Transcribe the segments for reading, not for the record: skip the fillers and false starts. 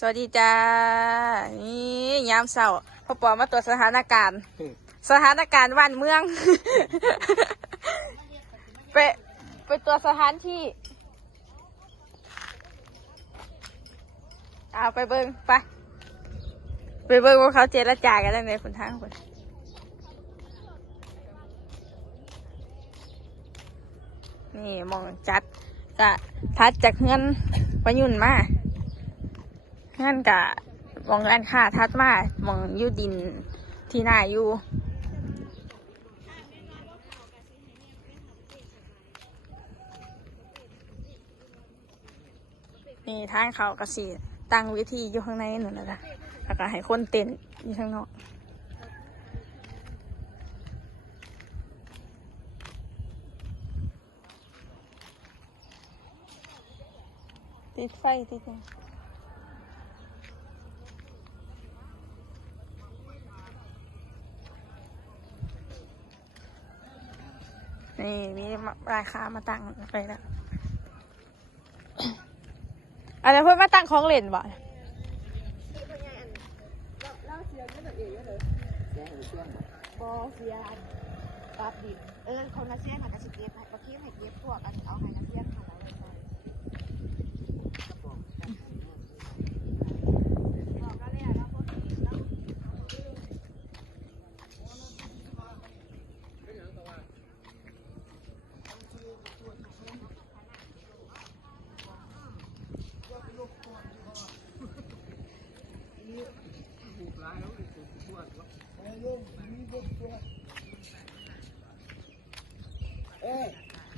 สวัสดีจ้านี่ยามเช้าพ่อปอมาตรวจสถานการณ์บ้านเมือง ไปตรวจสถานที่ไปเบิ้งไปเบิ้งว่าเขาเจรจากันได้ไหมคนทางคนนี่มองจัดกะทัดจากเงินประยุนมาเงินกะมองร้านค้าทัดมามองยูดินที่หน้าอยู่นี่ทางเขากระสีตั้งวิธีอยู่ข้างในนู่นนะจ๊ะแล้วก็ให้คนเต้นอยู่ข้างนอกติดไฟติดนี่มีราคามาตั้งไปแล้วอะไรเพื่อนมาตั้งของเล่นบ่บอเสียรับดินคนละเส้นมันก็สิเก็บประเทศให้เก็บพวกกันเอาให้นักเรียนของเราเลย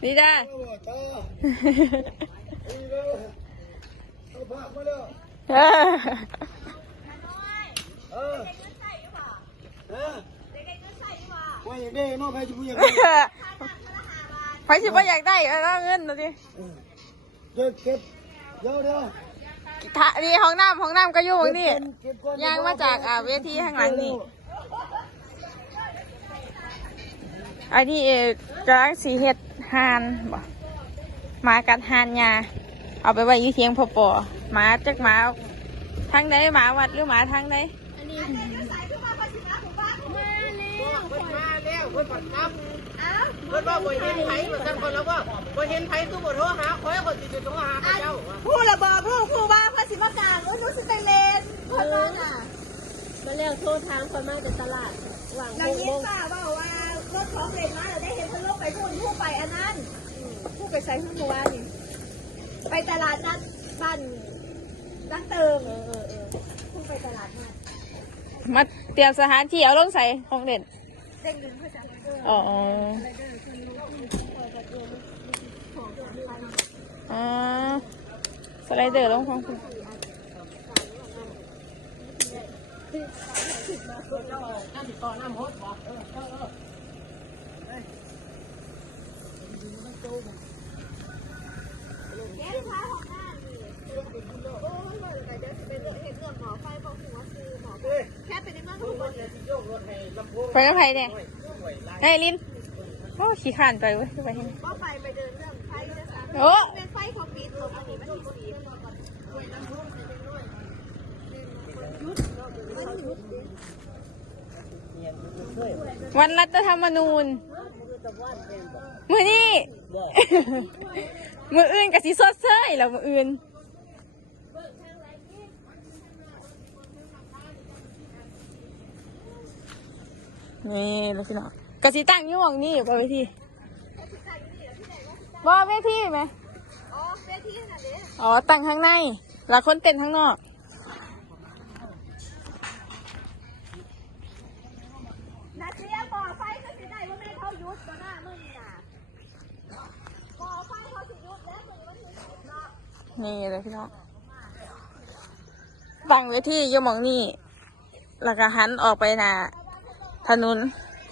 นี่จ้าว่าอยากได้นอกใครจะพูดอยากได้ใครสิบ่อยากได้ก็เงินดูดิเก็บเดี๋ยวนี่ห้องน้ำก็อยู่ตรงนี้ย่างมาจากเวทีข้างหลังนี่อันนี้กำลังสีเห็ดฮานบ่มากัดฮานยาเอาไปไว้ยี่เทียงพอปอหมาจักหมาทางใดหมาวัดหรือหมาทางใดเพื่อนว่าบ่เห็นไผเหมือนกันคนแล้วว่าบ่เห็นไผคือบ่โทรหาคอยคนติดโทรหาเจ้าผู้ระบอกผู้ว่าพระศิมการรู้สึกใจเลนคนนั้นอ่ะมาแล้วโทษทางคนมาจากตลาดหวังโมงป้าว่ารถของเลนมาเราได้เห็นคนลบไปผู้ไปอันนั้นผู้ไปใส่ขึ้นมานี่ไปตลาดนัดบ้านนักเติมผู้ไปตลาดนัดมาเตรียมสถานที่เอาลงใส่ของเด่นเด้งดึงเพื่อจะอ๋อสไลเดอร์ลงของคุณไปกับใครเนี่ยให้ลินโอ้ขี้ข่านไปเว้ยไปที่ก็ไปเดินเรื่องไฟนะคะโอ้เป็นไฟของปีของอันนี้มันมีสีวันรัฐธรรมนูญมือนี่ มืออื่นกับสีสดเซ้ยแล้วมืออื่นนี่แล้วพี่น้องกะสีตั้งอยู่หม่องนี่บ่เวทีบ่เวทีไหมอ๋อเวทีน่ะเด้อ๋อตั้งข้างในแล้วคนเต้นข้างนอกนัดเรียบ่อไฟก็สิได้ว่าแม่เขายุดก็หน้ามึงน่ะบ่อไฟเขาสิยุดแล้วมึงมันสิเนาะนี่เลยพี่น้องตั้งเวทีอยู่หม่องนี่แล้วก็หันออกไปหน้าถนน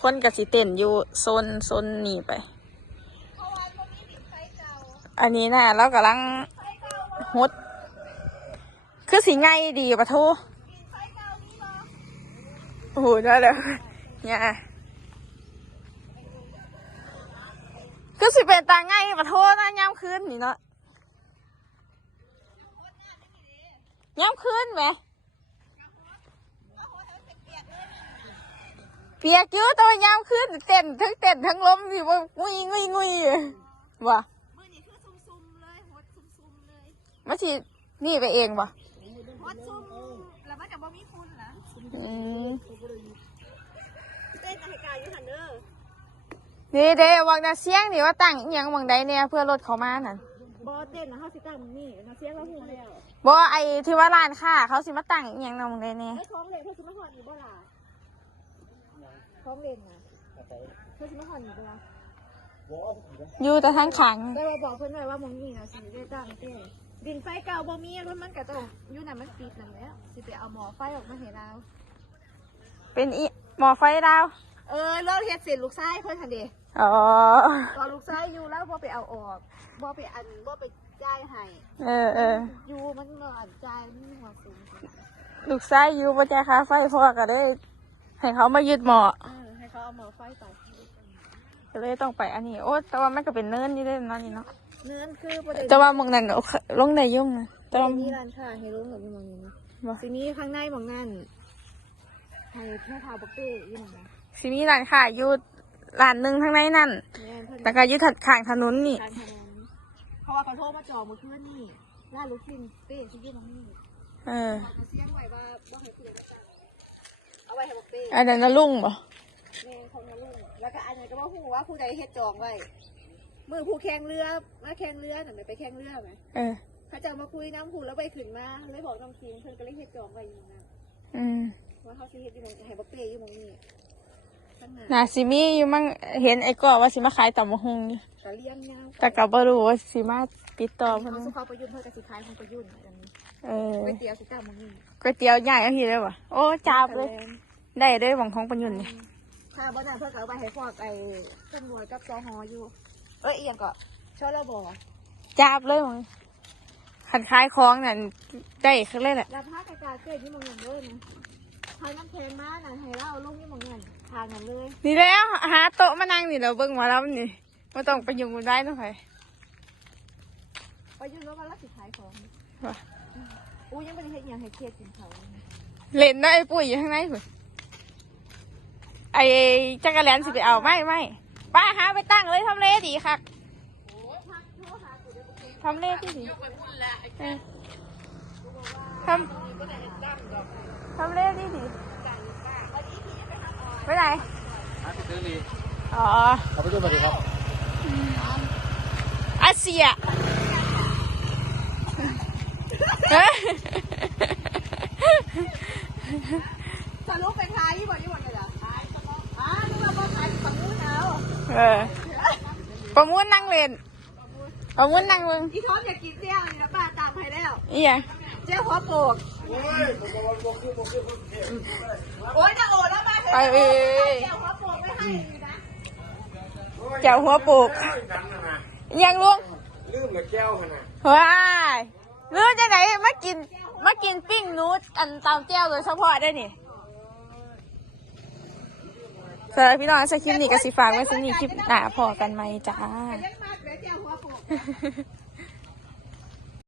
คนกะสิเต้นอยู่โซนนี่ไปอันนี้นะเรากำลังฮดคือสีไงดีปะทูโอ้โหได้เลยเนี่ยคือสิเป็นตาไงปะทูนะย่ำคืนนี่เนาะ ย้ำขึ้นไหมเปียกอยู่ตัวย้ำขึ้นเต้นทั้งล้มสิว่างุยว่ะ มื้อนี้คือซุ่มๆเลยฮดซุ่มๆเลย มาสินี่ไปเองว่ะ ฮดซุ่มแล้วมันจะบ่มีคุณเหรอ อืม เต้นกับเหตุการณ์อยู่หั่นเด้อ นี่เด้วังนาเสียงนี่ว่าตั้งอหยังวังใดเนี่ยเพื่อรถเขามานั่น บ่เต้นนะเฮาสิตั้งนี่นะเสียงเราฮู้แล้ว บ่ไอที่ว่าร้านค้าเขาสิมาตั้งอหยังนำวังใดเนี่ย ไอ้ของเล่นเพิ่นสิมาฮอดอยู่บ่ล่ะของเล่นน่ะเพิ่นสิมาฮอดอยู่บ่ล่ะ อยู่แต่ทางขาง แต่ว่าบอกเพิ่นไว้ว่าหมองนี้น่ะสิได้ตั้งเต้นดินไฟเก่าบ่มีแล้วมันก็ต้องอยู่นั่นมันปิดนั่นแหล้วสิไปเอาหม้อไฟออกมาให้เรา เป็นอีหมอไฟดาว เราเฮ็ดเสร็จลูกชายเพิ่นหั่นเด้ อ๋อ ตอนลูกชายอยู่แล้วบ่ไปเอาออกบ่ไปจ่ายให้ เออ อยู่มันนอนจ่ายมันหัวสูง ลูกชายอยู่ประจ่ายค่าไฟพ่อก็ได้ให้เขามายึดหมอ ให้เขาเอาหม้อไฟไป ก็เลยต้องไปอันนี้โอ้แต่ว่ามันก็เป็นเนินนี่ได้เนาะนี่เนาะ เนื้อคือบ่ได้ แต่ว่าหมองนั้นลงได้ยุ่งนะแต่ว่า มีร้านค้าให้ลงกับมีหมองนี้นะ บ่ ทีนี้ข้างในหมองนั่นให้แม่ทาบักเต้อยู่นั่นนะ สิมีร้านค้าอยู่ร้านหนึงข้างในนั่น แม่นเพิ่น แต่ก็อยู่ถัดข้างถนนนี่ ทางถนนเพราะว่าเขาโทรมาจองเมื่อคืนนี่ร้านลูกชิ้นเต้ที่อยู่หมองนี้ เออ เขาเสียงไว้ว่าบ่ให้ผู้ใดมาจ้างเอาไว้ให้บักเต้ อันนั้นนะลุงบ่ แม่เขามาลงแล้วก็อันนั้นก็บ่ฮู้ว่าผู้ใดเฮ็ดจองไว้มือผู้แข่งเรือมาแข่งเรือน่ะไปแข่งเรือไหม เออ เขาจะมาคุยน้ำผู้แล้วไปขึ้นมาเลยบอกน้องคิงเพิ่นก็เลยเฮ็ดจองไว้อยู่นะ อืม ว่าเขาสิเฮ็ดอยู่หม้องให้บักเต้อยู่หมองนี้ข้างหน้า น่าสิมีอยู่มั่งเห็นไอ้ก่อว่าสิมาขายตำบักหุ่งอยู่ ก็เลี้ยงยาว แต่ก็บ่รู้ว่าสิมาติดต่อเพิ่น เขา ไหม สุขภาพประยุทธ์เพื่อกสิขายของประยุทธ์อันนี้ เออ ก๋วยเตี๋ยวสิจ้ามึงนี่ ก๋วยเตี๋ยวใหญ่ก็ทีได้บ่โอ้จับเลย ได้เลยหวังของปัญญุนนี่ ถ้าบ่นานเพื่อเอาไปให้พวกไอ้ตำรวจกับจหอยู่อีหยังก็ชอเราบอก จับเลยหวังขันคล้ายคล้องนั่นได้คือเลยแหละ รับผ้ากระจายเกิดที่มองเงินด้วยนะทางน้ำแพงมากนะให้เราเอาลงที่มองเงินทางนั้นเลย นี่แล้วหาโต๊ะมานั่งนี่เราเบิ่งหมาแล้วนี่ไม่ต้องไปยุ่งกันได้เนาะไผ ประยุทธ์แล้วก็รับสิขายของ ว่ะ อู้ยังไม่ได้เห็นอย่างให้เครียดกินเขา เล่นเนาะไอ้ปุ้ยอยู่ข้างในพุ่นไอ้จักรแลนสิไปเอาไม่ป้าหาไปตั้งเลยทำเลดีค่ะทำเลที่ดีเออทำเลที่ดีไปไหน ซื้อลี อ๋อ เอาไปด้วยมาดูครับ อาเซียเฮ้ย สรุปเป็นขายยี่ห้อเลยเหรอขายนึกว่าบ่ขายฝั่งนู้นเอา เออประมูลนั่งเล่นประมูลนั่งมึง อีท็อปอยากกินเจียวนี่นะป้าตามให้แล้ว อีหยัง เจียวหัวโปกโอ้ยจะโอดแล้วมา ไปเอ้ย เจียวหัวโปกไม่ให้นะ แก้วหัวปลูกยังลุง ลืมเลยแก้วมันน่ะ ว้ายรู้จะไหนมากินปิ้งนูดอันเตาแก้วโดยเฉพาะได้นี่สำหรับพี่น้องสคริปต์นี้กับสิฝากไว้สนี่คลิปหน้าพอกันไหมจ้า เล่นมากเลยเจียวหัวโปก